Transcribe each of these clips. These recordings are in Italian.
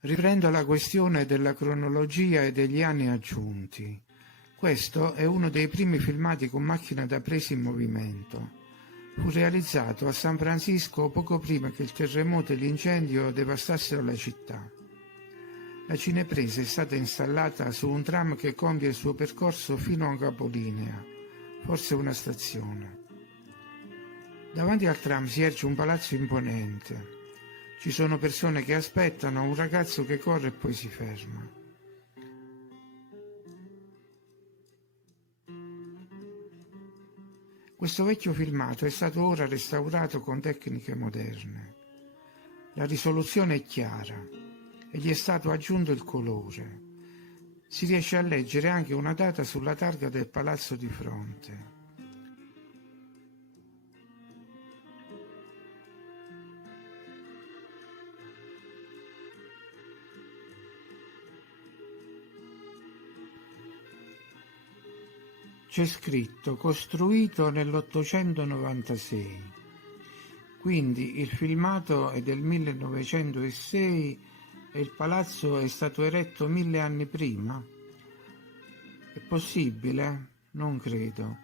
Riprendo la questione della cronologia e degli anni aggiunti. Questo è uno dei primi filmati con macchina da presa in movimento. Fu realizzato a San Francisco poco prima che il terremoto e l'incendio devastassero la città. La cinepresa è stata installata su un tram che compie il suo percorso fino a un capolinea, forse una stazione. Davanti al tram si erge un palazzo imponente. Ci sono persone che aspettano, un ragazzo che corre e poi si ferma. Questo vecchio filmato è stato ora restaurato con tecniche moderne. La risoluzione è chiara e gli è stato aggiunto il colore. Si riesce a leggere anche una data sulla targa del palazzo di fronte. C'è scritto costruito nell'896, quindi il filmato è del 1906 e il palazzo è stato eretto 1000 anni prima? È possibile? Non credo,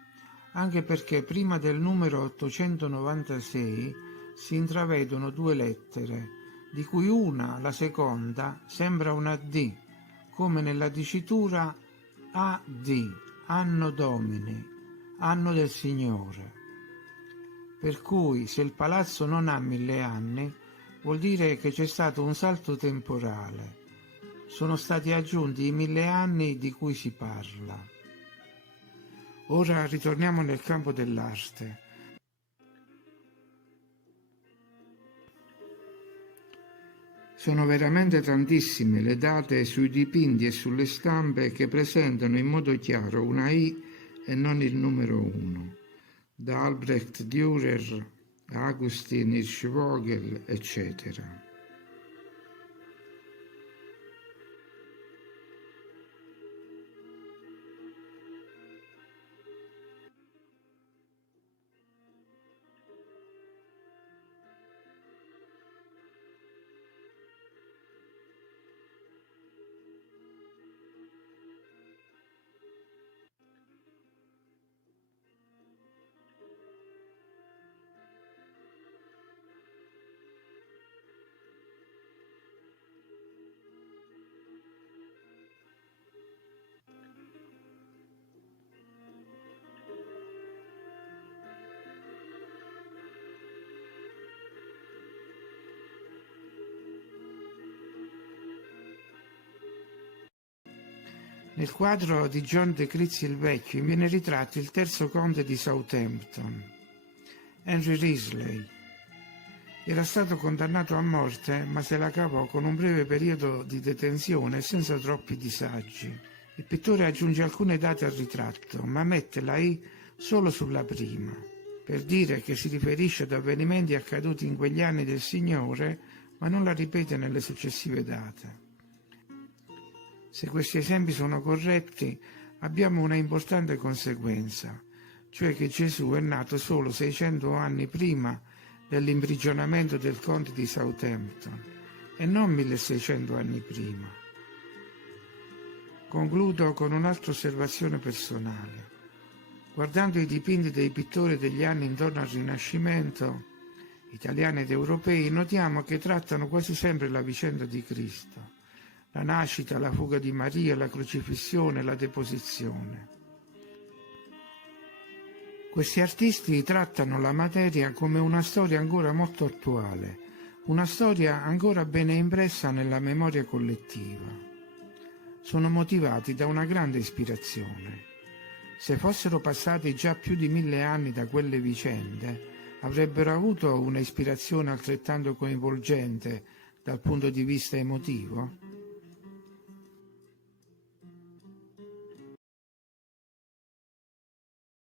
anche perché prima del numero 896 si intravedono due lettere, di cui una, la seconda, sembra una D, come nella dicitura AD. Anno Domini, anno del Signore. Per cui se il palazzo non ha 1000 anni, vuol dire che c'è stato un salto temporale. Sono stati aggiunti i 1000 anni di cui si parla. Ora ritorniamo nel campo dell'arte. Sono veramente tantissime le date sui dipinti e sulle stampe che presentano in modo chiaro una I e non il numero 1, da Albrecht Dürer a Augustin Hirschvogel, eccetera. Nel quadro di John de Crizzi il Vecchio viene ritratto il terzo conte di Southampton, Henry Risley. Era stato condannato a morte, ma se la cavò con un breve periodo di detenzione e senza troppi disagi. Il pittore aggiunge alcune date al ritratto, ma mette la I solo sulla prima, per dire che si riferisce ad avvenimenti accaduti in quegli anni del Signore, ma non la ripete nelle successive date. Se questi esempi sono corretti, abbiamo una importante conseguenza, cioè che Gesù è nato solo 600 anni prima dell'imprigionamento del conte di Southampton e non 1600 anni prima. Concludo con un'altra osservazione personale. Guardando i dipinti dei pittori degli anni intorno al Rinascimento, italiani ed europei, notiamo che trattano quasi sempre la vicenda di Cristo. La nascita, la fuga di Maria, la crocifissione, la deposizione. Questi artisti trattano la materia come una storia ancora molto attuale, una storia ancora bene impressa nella memoria collettiva. Sono motivati da una grande ispirazione. Se fossero passati già più di 1000 anni da quelle vicende, avrebbero avuto una ispirazione altrettanto coinvolgente dal punto di vista emotivo?